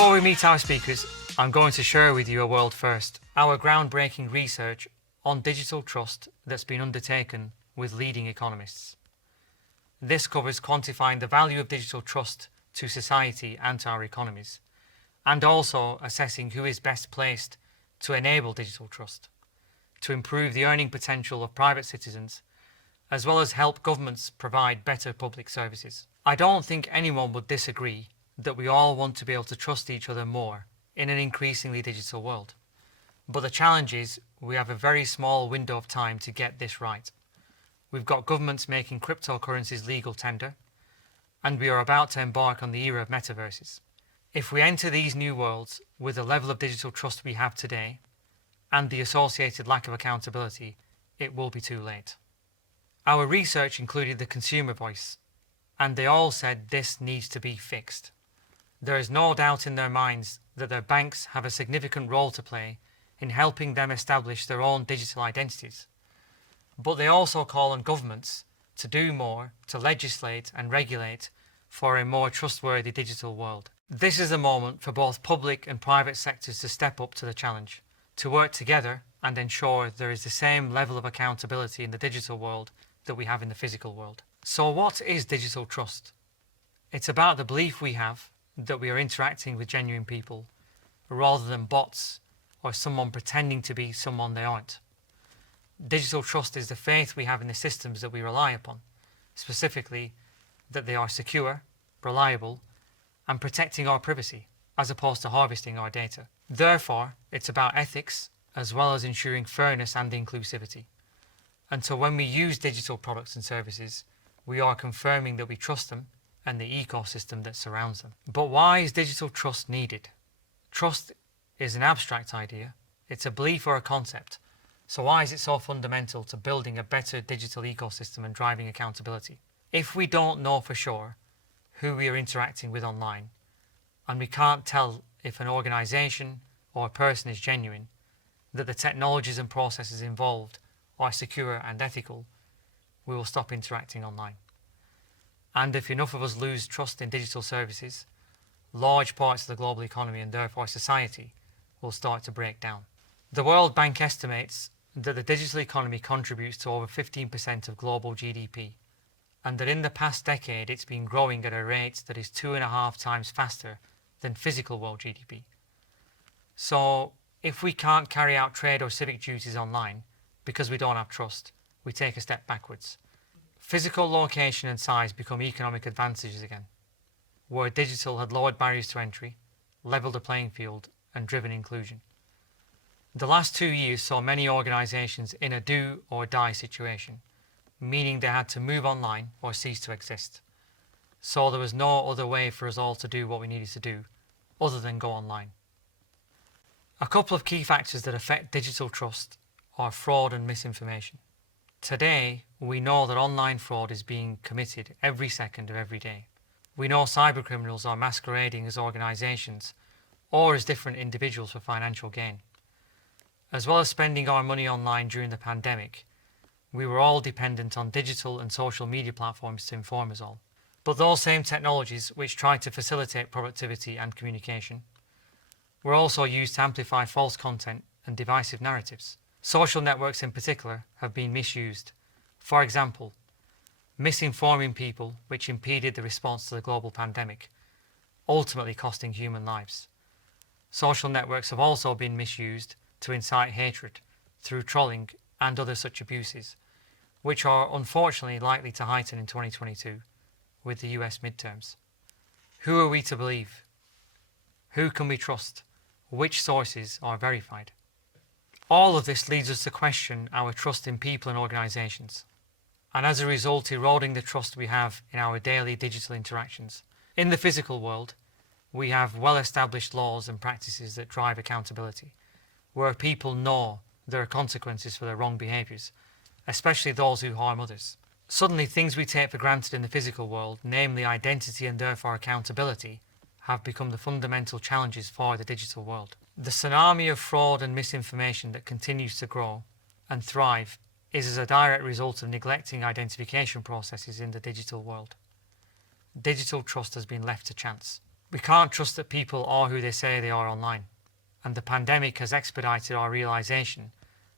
Before we meet our speakers, I'm going to share with you a world first, our groundbreaking research on digital trust that's been undertaken with leading economists. This covers quantifying the value of digital trust to society and to our economies, and also assessing who is best placed to enable digital trust, to improve the earning potential of private citizens, as well as help governments provide better public services. I don't think anyone would disagree that we all want to be able to trust each other more in an increasingly digital world. But the challenge is we have a very small window of time to get this right. We've got governments making cryptocurrencies legal tender, and we are about to embark on the era of metaverses. If we enter these new worlds with the level of digital trust we have today and the associated lack of accountability, it will be too late. Our research included the consumer voice, and they all said this needs to be fixed. There is no doubt in their minds that their banks have a significant role to play in helping them establish their own digital identities. But they also call on governments to do more to legislate and regulate for a more trustworthy digital world. This is a moment for both public and private sectors to step up to the challenge, to work together and ensure there is the same level of accountability in the digital world that we have in the physical world. So what is digital trust? It's about the belief we have that we are interacting with genuine people rather than bots or someone pretending to be someone they aren't. Digital trust is the faith we have in the systems that we rely upon, specifically that they are secure, reliable, and protecting our privacy, as opposed to harvesting our data. Therefore, it's about ethics as well as ensuring fairness and inclusivity. And so when we use digital products and services, we are confirming that we trust them and the ecosystem that surrounds them. But why is digital trust needed? Trust is an abstract idea. It's a belief or a concept. So why is it so fundamental to building a better digital ecosystem and driving accountability? If we don't know for sure who we are interacting with online, and we can't tell if an organization or a person is genuine, that the technologies and processes involved are secure and ethical, we will stop interacting online. And if enough of us lose trust in digital services, large parts of the global economy and therefore society will start to break down. The World Bank estimates that the digital economy contributes to over 15% of global GDP, and that in the past decade it's been growing at a rate that is 2.5 times faster than physical world GDP. So if we can't carry out trade or civic duties online because we don't have trust, we take a step backwards. Physical location and size become economic advantages again, where digital had lowered barriers to entry, leveled the playing field, and driven inclusion. The last 2 years saw many organizations in a do or die situation, meaning they had to move online or cease to exist. So there was no other way for us all to do what we needed to do other than go online. A couple of key factors that affect digital trust are fraud and misinformation. Today, we know that online fraud is being committed every second of every day. We know cybercriminals are masquerading as organizations or as different individuals for financial gain. As well as spending our money online during the pandemic, we were all dependent on digital and social media platforms to inform us all. But those same technologies, which try to facilitate productivity and communication, were also used to amplify false content and divisive narratives. Social networks in particular have been misused. For example, misinforming people, which impeded the response to the global pandemic, ultimately costing human lives. Social networks have also been misused to incite hatred through trolling and other such abuses, which are unfortunately likely to heighten in 2022 with the US midterms. Who are we to believe? Who can we trust? Which sources are verified? All of this leads us to question our trust in people and organizations, and as a result eroding the trust we have in our daily digital interactions. In the physical world, we have well-established laws and practices that drive accountability, where people know there are consequences for their wrong behaviours, especially those who harm others. Suddenly, things we take for granted in the physical world, namely identity and therefore accountability, have become the fundamental challenges for the digital world. The tsunami of fraud and misinformation that continues to grow and thrive is as a direct result of neglecting identification processes in the digital world. Digital trust has been left to chance. We can't trust that people are who they say they are online, and the pandemic has expedited our realization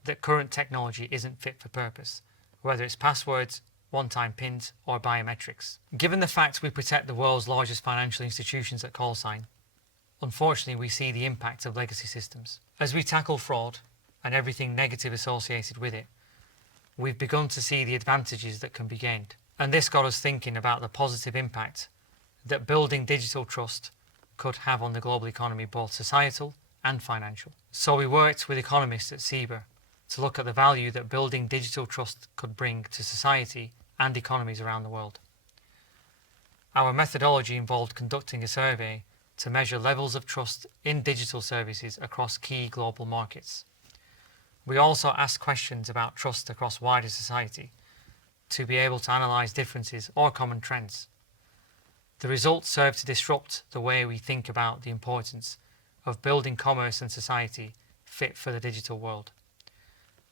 that current technology isn't fit for purpose, whether it's passwords, one-time pins, or biometrics. Given the fact we protect the world's largest financial institutions at Callsign, unfortunately we see the impact of legacy systems. As we tackle fraud and everything negative associated with it, we've begun to see the advantages that can be gained. And this got us thinking about the positive impact that building digital trust could have on the global economy, both societal and financial. So we worked with economists at SEBA to look at the value that building digital trust could bring to society and economies around the world. Our methodology involved conducting a survey to measure levels of trust in digital services across key global markets. We also asked questions about trust across wider society to be able to analyse differences or common trends. The results serve to disrupt the way we think about the importance of building commerce and society fit for the digital world,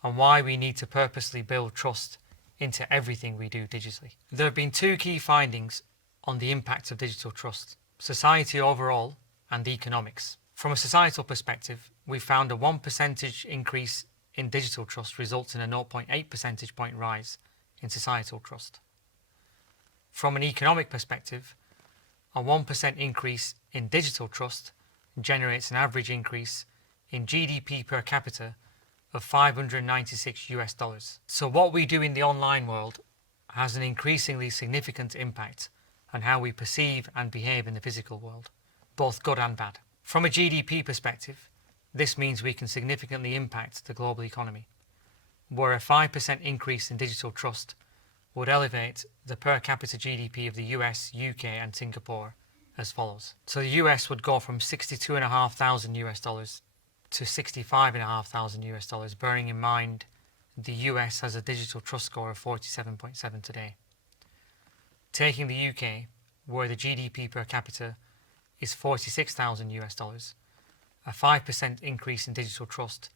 and why we need to purposely build trust into everything we do digitally. There have been two key findings on the impact of digital trust: society overall and economics. From a societal perspective, we found a 1% increase in digital trust results in a 0.8 percentage point rise in societal trust. From an economic perspective, a 1% increase in digital trust generates an average increase in GDP per capita of $596. So what we do in the online world has an increasingly significant impact on how we perceive and behave in the physical world, both good and bad. From a GDP perspective, this means we can significantly impact the global economy, where a 5% increase in digital trust would elevate the per capita GDP of the US, UK and Singapore as follows. So the US would go from $62,500 to $65,500, bearing in mind the US has a digital trust score of 47.7 today. Taking the UK, where the GDP per capita is $46,000, a 5% increase in digital trust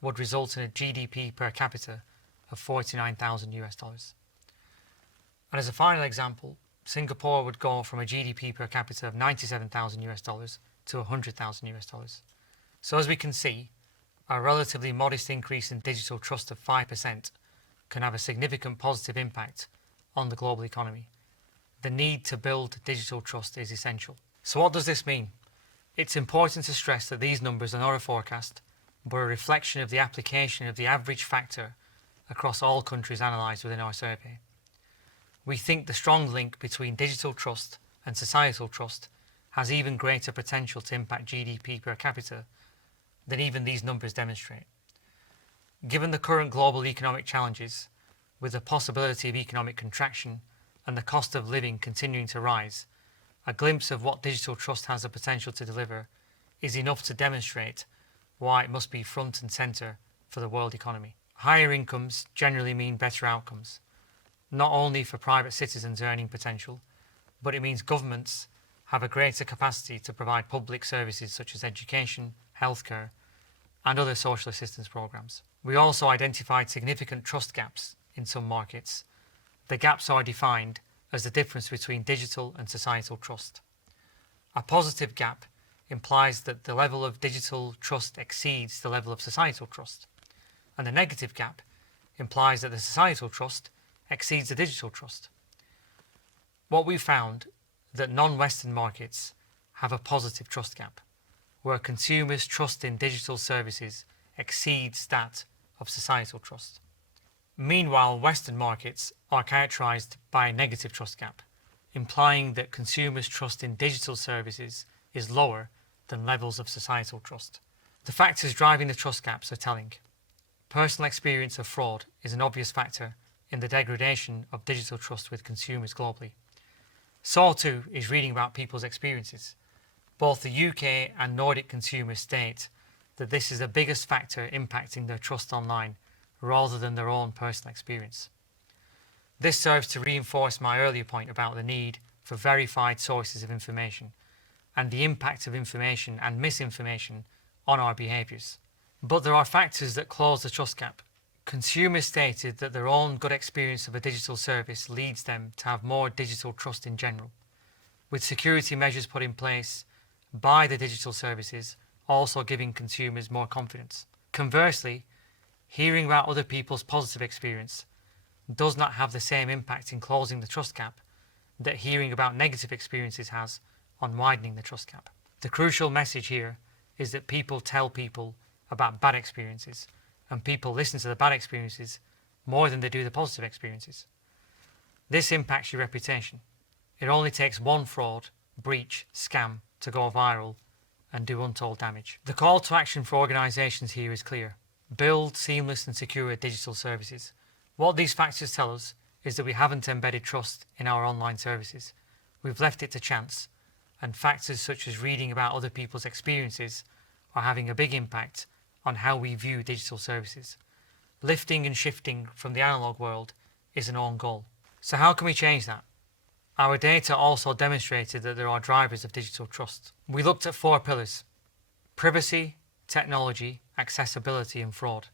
would result in a GDP per capita of $49,000. And as a final example, Singapore would go from a GDP per capita of $97,000 to $100,000. So as we can see, a relatively modest increase in digital trust of 5% can have a significant positive impact on the global economy. The need to build digital trust is essential. So what does this mean? It's important to stress that these numbers are not a forecast, but a reflection of the application of the average factor across all countries analysed within our survey. We think the strong link between digital trust and societal trust has even greater potential to impact GDP per capita than even these numbers demonstrate. Given the current global economic challenges, with the possibility of economic contraction and the cost of living continuing to rise, a glimpse of what digital trust has the potential to deliver is enough to demonstrate why it must be front and centre for the world economy. Higher incomes generally mean better outcomes, not only for private citizens' earning potential, but it means governments have a greater capacity to provide public services such as education, healthcare, and other social assistance programs. We also identified significant trust gaps in some markets. The gaps are defined as the difference between digital and societal trust. A positive gap implies that the level of digital trust exceeds the level of societal trust, and the negative gap implies that the societal trust exceeds the digital trust. What we found that non-Western markets have a positive trust gap, where consumers' trust in digital services exceeds that of societal trust. Meanwhile, Western markets are characterized by a negative trust gap, implying that consumers' trust in digital services is lower than levels of societal trust. The factors driving the trust gaps are telling. Personal experience of fraud is an obvious factor in the degradation of digital trust with consumers globally. So too is reading about people's experiences. Both the UK and Nordic consumers state that this is the biggest factor impacting their trust online rather than their own personal experience. This serves to reinforce my earlier point about the need for verified sources of information and the impact of information and misinformation on our behaviours. But there are factors that close the trust gap. Consumers stated that their own good experience of a digital service leads them to have more digital trust in general. with security measures put in place by the digital services also giving consumers more confidence. Conversely, hearing about other people's positive experience does not have the same impact in closing the trust gap that hearing about negative experiences has on widening the trust gap. The crucial message here is that people tell people about bad experiences, and people listen to the bad experiences more than they do the positive experiences. This impacts your reputation. It only takes one fraud, breach, scam to go viral and do untold damage. The call to action for organisations here is clear. Build seamless and secure digital services. What these factors tell us is that we haven't embedded trust in our online services. We've left it to chance, and factors such as reading about other people's experiences are having a big impact on how we view digital services. Lifting and shifting from the analog world is an own goal. So how can we change that? Our data also demonstrated that there are drivers of digital trust. We looked at 4 pillars: privacy, technology, accessibility and fraud,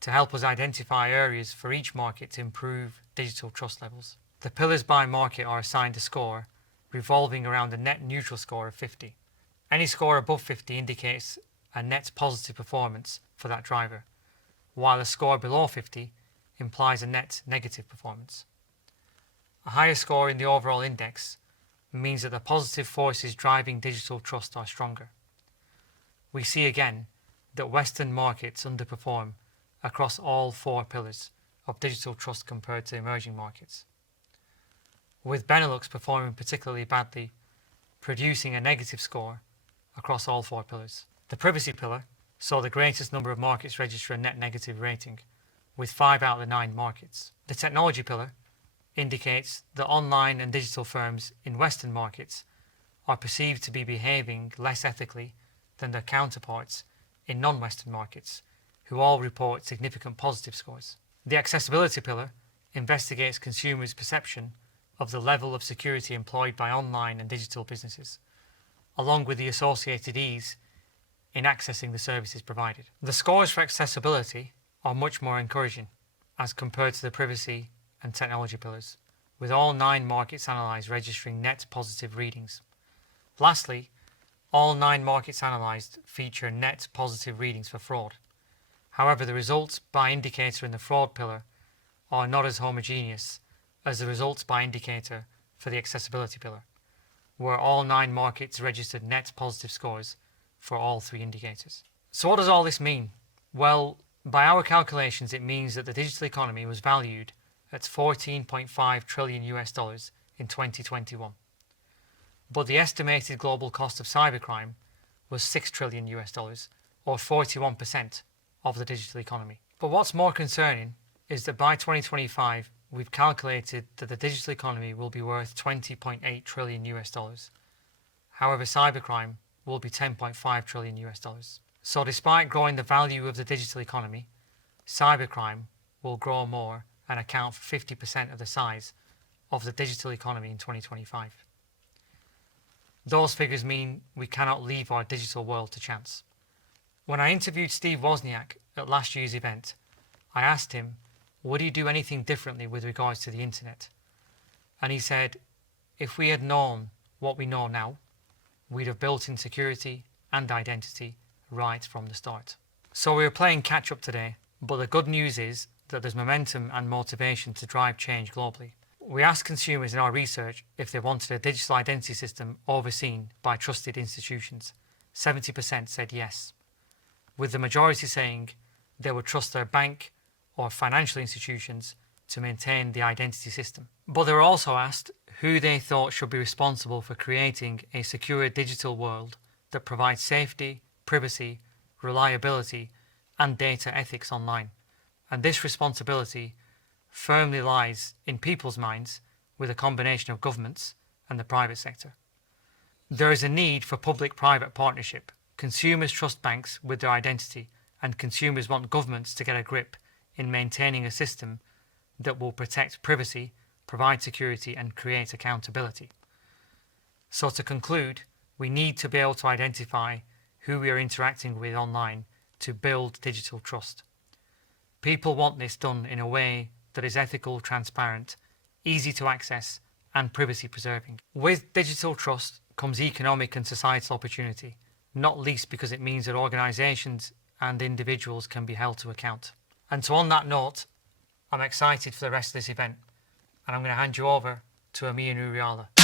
to help us identify areas for each market to improve digital trust levels. The pillars by market are assigned a score revolving around a net neutral score of 50. Any score above 50 indicates a net positive performance for that driver, while a score below 50 implies a net negative performance. A higher score in the overall index means that the positive forces driving digital trust are stronger. We see again that Western markets underperform across all 4 pillars of digital trust compared to emerging markets, with Benelux performing particularly badly, producing a negative score across all 4 pillars. The privacy pillar saw the greatest number of markets register a net negative rating, with 5 out of the 9 markets. The technology pillar indicates that online and digital firms in Western markets are perceived to be behaving less ethically than their counterparts in non-Western markets, who all report significant positive scores. The accessibility pillar investigates consumers' perception of the level of security employed by online and digital businesses, along with the associated ease in accessing the services provided. The scores for accessibility are much more encouraging as compared to the privacy and technology pillars, with all 9 markets analysed registering net positive readings. Lastly, all 9 markets analysed feature net positive readings for fraud. However, the results by indicator in the fraud pillar are not as homogeneous as the results by indicator for the accessibility pillar, where all 9 markets registered net positive scores for all 3 indicators. So what does all this mean? Well, by our calculations, it means that the digital economy was valued at $14.5 trillion in 2021. But the estimated global cost of cybercrime was $6 trillion, or 41% of the digital economy. But what's more concerning is that by 2025, we've calculated that the digital economy will be worth $20.8 trillion. However, cybercrime will be $10.5 trillion. So despite growing the value of the digital economy, cybercrime will grow more and account for 50% of the size of the digital economy in 2025. Those figures mean we cannot leave our digital world to chance. When I interviewed Steve Wozniak at last year's event, I asked him, would he do anything differently with regards to the internet? And he said, if we had known what we know now, we'd have built in security and identity right from the start. So we are playing catch up today, but the good news is that there's momentum and motivation to drive change globally. We asked consumers in our research if they wanted a digital identity system overseen by trusted institutions. 70% said yes, with the majority saying they would trust their bank or financial institutions to maintain the identity system. But they were also asked who they thought should be responsible for creating a secure digital world that provides safety, privacy, reliability, and data ethics online. And this responsibility firmly lies in people's minds with a combination of governments and the private sector. There is a need for public-private partnership. Consumers trust banks with their identity, and consumers want governments to get a grip in maintaining a system that will protect privacy, provide security, and create accountability. So to conclude, we need to be able to identify who we are interacting with online to build digital trust. People want this done in a way that is ethical, transparent, easy to access, and privacy preserving. With digital trust comes economic and societal opportunity, not least because it means that organisations and individuals can be held to account. And so on that note, I'm excited for the rest of this event, and I'm going to hand you over to Amir Nuriala.